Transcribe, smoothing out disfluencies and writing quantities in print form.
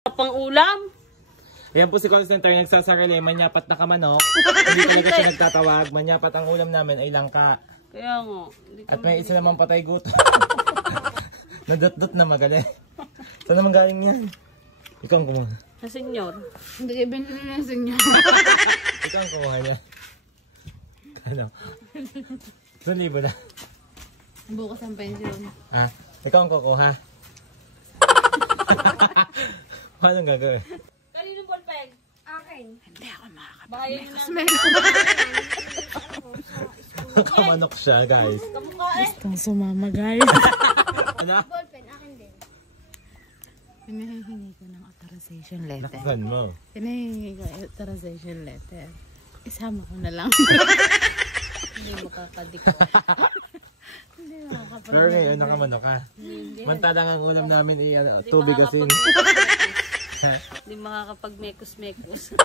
Pang ulam. Ayan po si call center nagsasarili, manyapat na kamanok. Hindi talaga siya nagtatawag. Manyapat ang ulam namin ay langka. Kaya nga. At may isa naman patay guto. Nadot-dot na magaling. Saan naman galing yan? Ikaw ang kumuha. Sa senyor. Hindi kayo binili na sa inyo. Ikaw ang kumuha niya. Ano? 1,000 na. Bukas ang pensyon. Ah, ikaw ang kukuha. Paano gagawin? Kaninong ballpen? Akin. Hindi ako makakapag. Baka yun na. Kamanok siya, guys. Kamukha eh. Gustong sumama, guys. Ano? Ballpen, akin din. Pinahihingi ko ng authorization letter. Naksan mo. Pinahihingi ko ng authorization letter. Isama ko na lang. Hindi makakadiko. Hindi makakapag. Pero ngayon, nakamanok ka. Mantalang ang ulam namin ay tubig kasi. Hindi makakapag mekos-mekos.